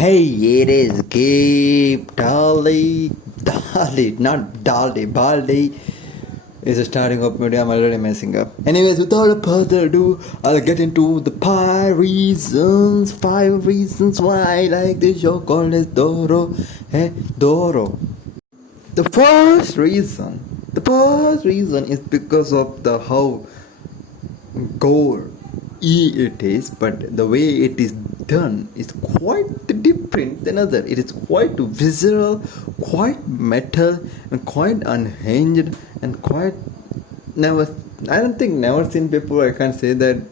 Hey, it is Gabe Dali, not Daldi, Baldi is a starting up video. I'm already messing up. Anyways, without further ado, I'll get into the five reasons why I like this show called as Doro. Hey, Doro. The first reason is because of the how gore it is, but the way it is done is quite different than other. It is quite visceral, quite metal, and quite unhinged, and quite never. I don't think never seen before. I can't say that.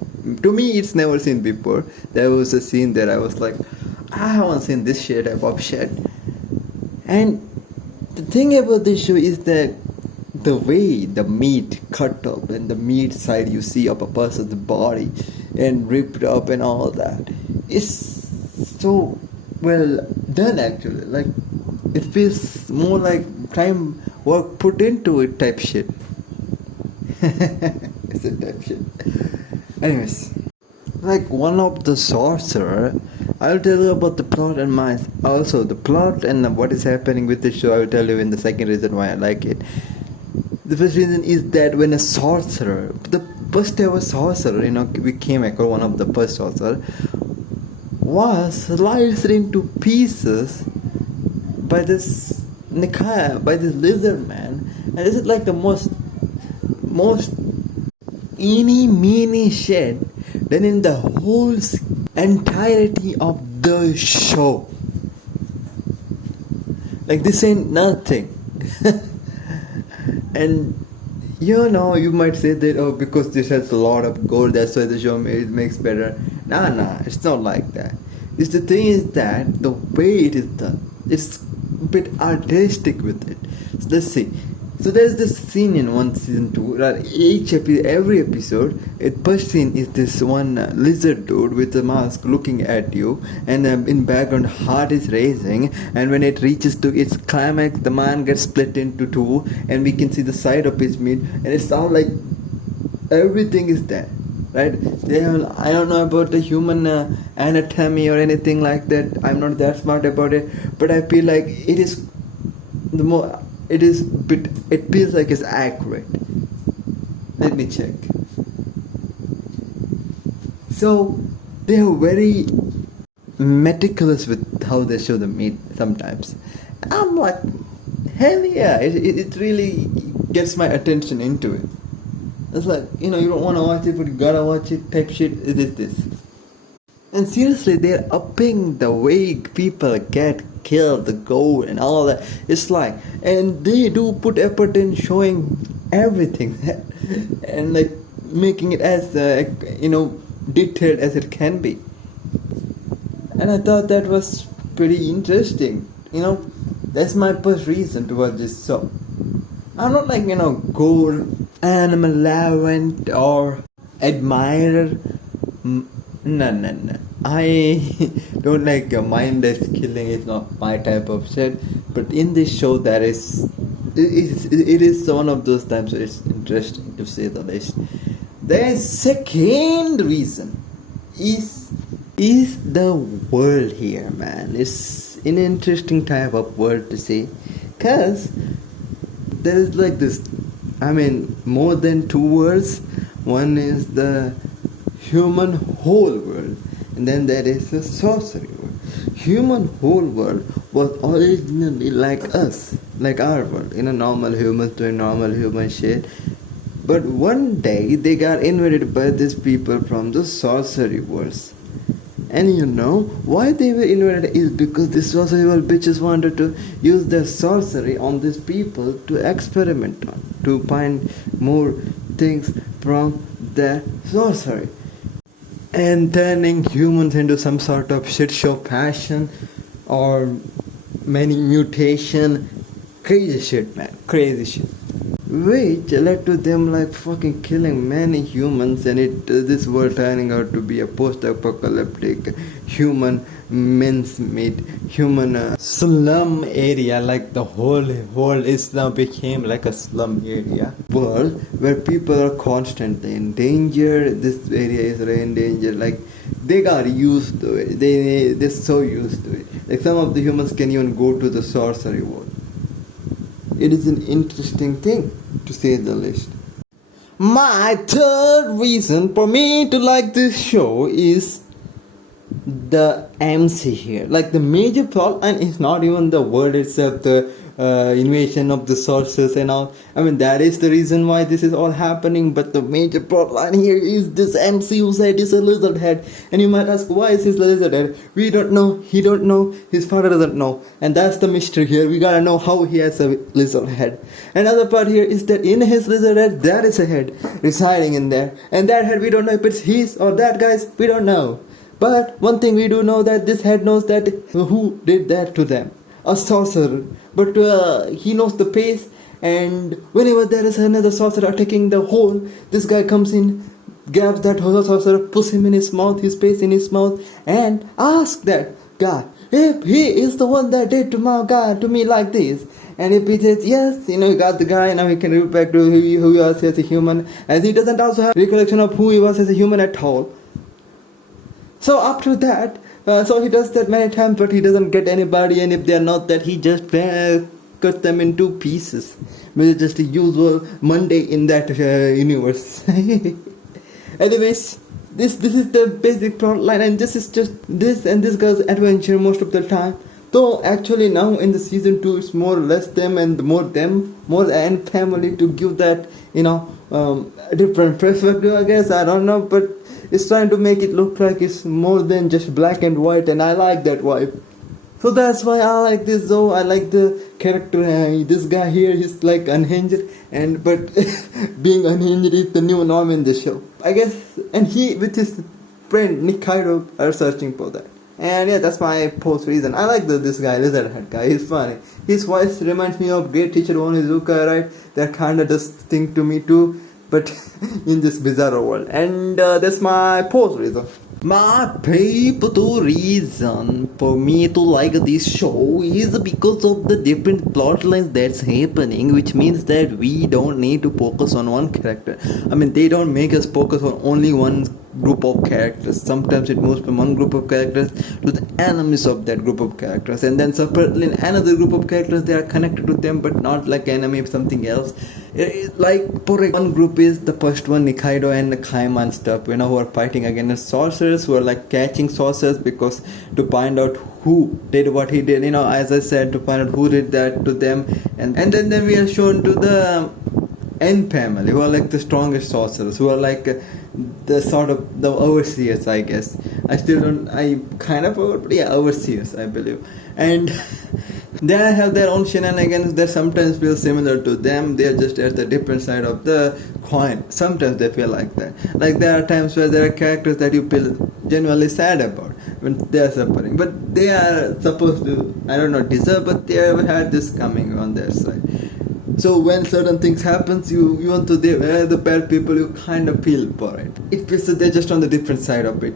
To me, it's never seen before. There was a scene that I was like, I haven't seen this shit type of shit. And the thing about this show is that the way the meat cut up and the meat side you see of a person's body and ripped up and all that is so well done actually. Like it feels more like time work put into it type shit. It's a type shit. Anyways, like one of the sorcerer, I'll tell you about the plot and also the plot and what is happening with the show. I'll tell you in the second reason why I like it. The first reason is that when a sorcerer, the first ever sorcerer, we came across one of the first sorcerer, was sliced into pieces by this Nikaya, by this lizard man, and this is like the most eeny meeny shit done in the whole entirety of the show. Like this ain't nothing. And you might say that because this has a lot of gore, that's why the show makes better. Nah, it's not like that. The thing is that the way it is done, it's a bit artistic with it. So let's see. So there's this scene in one season 2 that every episode, first scene is this one lizard dude with a mask looking at you, and in background heart is racing, and when it reaches to its climax, the man gets split into two, and we can see the side of his meat, and it sounds like everything is there, right? I don't know about the human anatomy or anything like that. I'm not that smart about it, but I feel like it is the more. It feels like it's accurate. Let me check. So they are very meticulous with how they show the meat sometimes. I'm like, hell yeah, it really gets my attention into it. It's like, you don't want to watch it, but you gotta watch it type shit. It is this. And seriously, they're upping the way people get killed, the goal and all that. It's like, and they do put effort in showing everything and like making it as detailed as it can be. And I thought that was pretty interesting. That's my first reason to watch this show. I'm not like gore animal lovant or admirer. No. I don't like mindless killing. It's not my type of shit. But in this show, it is one of those times where it's interesting to say the least. The second reason is the world here, man. It's an interesting type of world to see, cause there is like this. More than two worlds. One is the human whole world, and then there is the sorcery world. Human whole world was originally like us, like our world, normal humans doing normal human shit. But one day they got invaded by these people from the sorcery worlds. And why they were invaded is because these sorcery world bitches wanted to use their sorcery on these people to experiment on, to find more things from their sorcery. And turning humans into some sort of shit show fashion or many mutation. Crazy shit, man. Crazy shit. which led to them like fucking killing many humans, and this world turning out to be a post-apocalyptic human mincemeat, human slum area. Like the whole world is now became like a slum area world where people are constantly in danger. This area is in danger. Like they got used to it. They're so used to it. Like some of the humans can even go to the sorcery world. It is an interesting thing, to say the least. My third reason for me to like this show is the MC here. Like the major plot line is not even the world itself, the invasion of the sorcerers and all. I mean, that is the reason why this is all happening, but the major plot line here is this MC who said he's a lizard head. And you might ask, why is he a lizard head? We don't know, he don't know, his father doesn't know. And that's the mystery here. We gotta know how he has a lizard head. Another part here is that in his lizard head, there is a head residing in there. And that head, we don't know if it's his or that guy's, we don't know. But one thing we do know, that this head knows that who did that to them. A sorcerer. But he knows the pace, and whenever there is another sorcerer attacking the hole, this guy comes in, grabs that sorcerer, puts him in his mouth, his pace in his mouth, and asks that guy if he is the one that did to me like this. And if he says yes, you got the guy, now he can revert back to who he was as a human, as he doesn't also have recollection of who he was as a human at all. So after that, so he does that many times, but he doesn't get anybody, and if they are not that, he just cuts them into pieces, which is just a usual Monday in that universe. Anyways, this is the basic plot line, and this is just this and this guy's adventure most of the time. Though actually now in the season 2, it's more or less them and more and family to give that a different perspective, I guess. I don't know, but it's trying to make it look like it's more than just black and white, and I like that vibe. So that's why I like this though. I like the character. This guy here, he's like unhinged, but being unhinged is the new norm in this show, I guess. And he with his friend Nikaido are searching for that. And yeah, that's my fourth reason. I like this guy, Lizardhead guy. He's funny. His voice reminds me of great teacher Onizuka, right? That kinda does thing to me too, but in this bizarre world. And that's my fourth reason. My pivotal reason for me to like this show is because of the different plot lines that's happening, which means that we don't need to focus on one character. I mean, they don't make us focus on only one group of characters. Sometimes it moves from one group of characters to the enemies of that group of characters, and then separately in another group of characters they are connected to them, but not like enemy of something else. Like for one group is the first one, Nikaido and Kaima and stuff, who are fighting against sorcerers, who are like catching sorcerers because to find out who did what he did, as I said, to find out who did that to them. And then we are shown to the N family, who are like the strongest sorcerers, who are like the sort of the overseers, I guess. I kind of forgot, but yeah, overseers, I believe. And they have their own shenanigans that sometimes feel similar to them. They are just at the different side of the coin. Sometimes they feel like that. Like there are times where there are characters that you feel genuinely sad about when they are suffering, but they are supposed to, I don't know, deserve, but they have had this coming on their side. So when certain things happens, you want to the bad people, you kind of feel for it. It feels that they're just on the different side of it.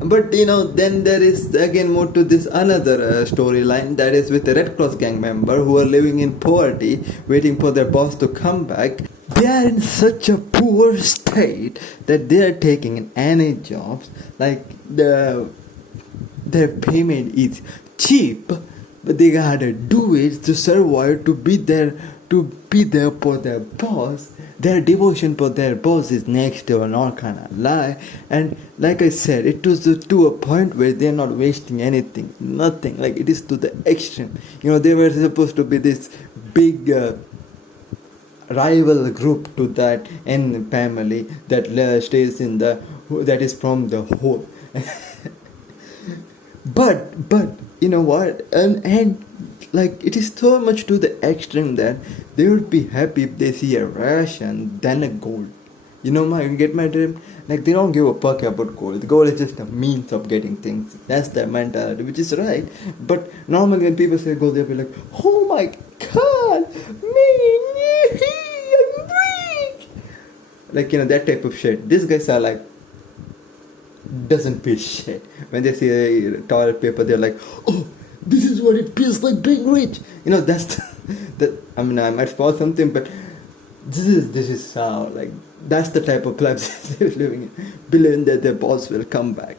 But then there is again more to this another storyline, that is with the Red Cross gang member who are living in poverty, waiting for their boss to come back. They are in such a poor state that they are taking any jobs. Like their payment is cheap, but they gotta do it to survive, to be there for their boss. Their devotion for their boss is next to an all kind of lie. And like I said, it was to a point where they're not wasting anything, nothing. Like it is to the extreme. They were supposed to be this big rival group to that N family that stays that is from the whole. But you know what? And like it is so much to the extreme that they would be happy if they see a ration than a gold. You get my dream? Like they don't give a fuck about gold. The gold is just a means of getting things. That's their mentality, which is right. But normally when people say gold, they'll be like, oh my god, me. like that type of shit. These guys are like doesn't feel shit when they see a toilet paper. They're like, oh, this is what it feels like being rich. That's that. I mean, I might spoil something, but this is how, like, that's the type of life they're living in, believing that their boss will come back,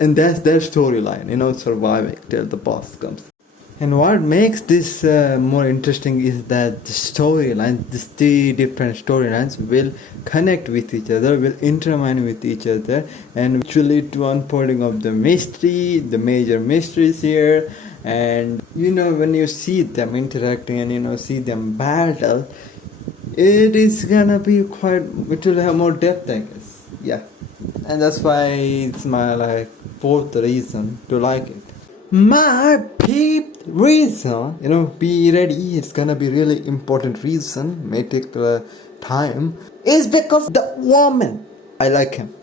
and that's their storyline. Surviving till the boss comes. And what makes this more interesting is that the storylines, these three different storylines, will connect with each other, will intertwine with each other, and which will lead to unfolding of the mystery, the major mysteries here. And when you see them interacting and see them battle, it is gonna be it will have more depth, I guess. Yeah, and that's why it's my fourth reason to like it. My fifth reason, be ready, it's gonna be really important reason, may take time, is because the woman, I like him.